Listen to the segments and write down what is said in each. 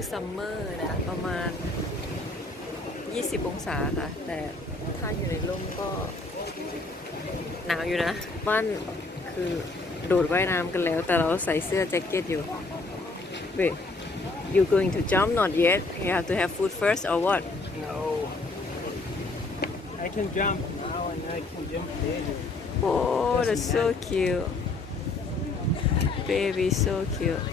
คือซัมเมอร์นะประมาณ 20 องศาค่ะ แต่ถ้าอยู่ในร่มก็หนาวอยู่นะบ้านคือโดดว่ายน้ำกันแล้ว แต่เราใส่เสื้อแจ็คเก็ตอยู่ Wait you going to jump not yet you have to have food first or what No. I can jump now and I can jump later. Oh, that's so cute. Baby, so cute.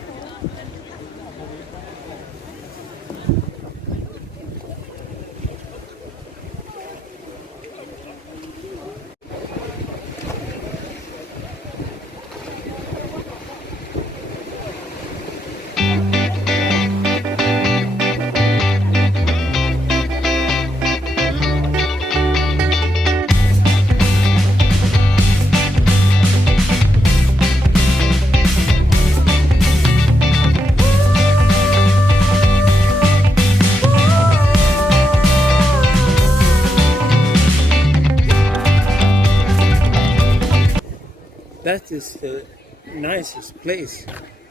That is the nicest place.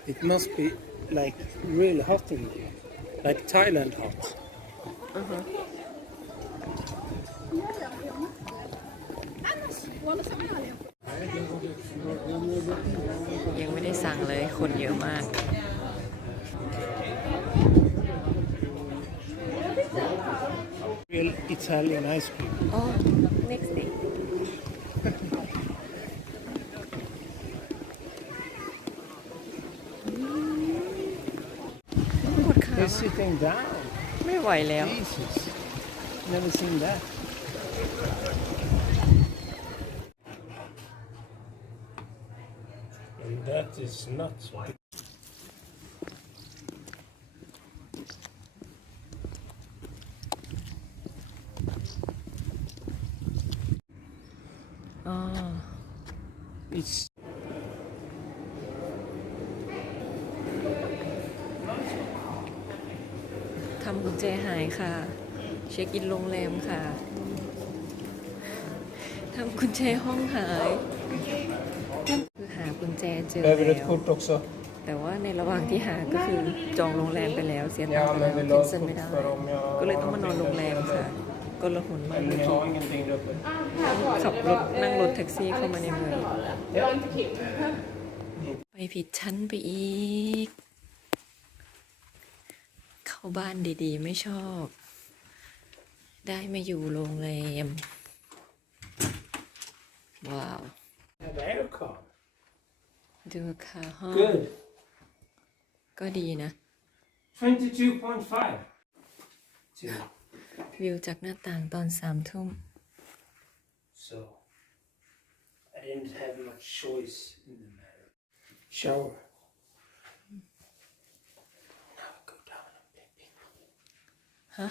It must be like really hot in here, like Thailand hot. Uh-huh. Real Italian ice cream. Oh. ปวดขา They're sitting down. ไม่ไหวแล้ว Jesus. Never seen that. And that is nuts. อ๋อ It's ทำกุญแจหายค่ะ เช็คอินโรงแรมค่ะทำกุญแจห้องหายคือหากุญแจเจอ Behöver du แล้ ett ว kort också? แต่ว่าในระหว่างที่หาก็คือจองโรงแรมไปแล้วเสียตัง Ja, ค์ไป men แล้ว vill แค du น ha เซิล kort ไม่ได้ för om jag ก็เลยต้องมานอนโรงแรมค่ะ ก็ละหุนมาก Men เมื่อ ni กี้ har ingenting där uppe? ขับรถนั่งรถแท็กซี่เข้ามาในเมืองไปผิดชั้นไปอีก เข้าบ้านดีๆ ไม่ชอบ ได้มาอยู่โรงแรม ว้าว Have aircon. ดูค่ะห้อง Good. ก็ดีนะ 22.5. Two. วิวจากหน้าต่างตอนสามทุ่ม So I didn't have much choice in the matter. Shower. Huh?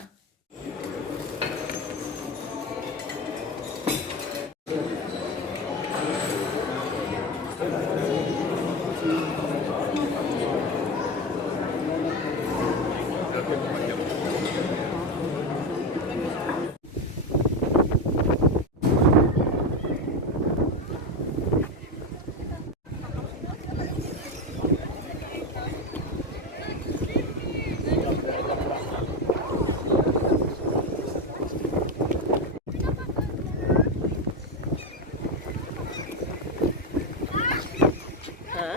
ะ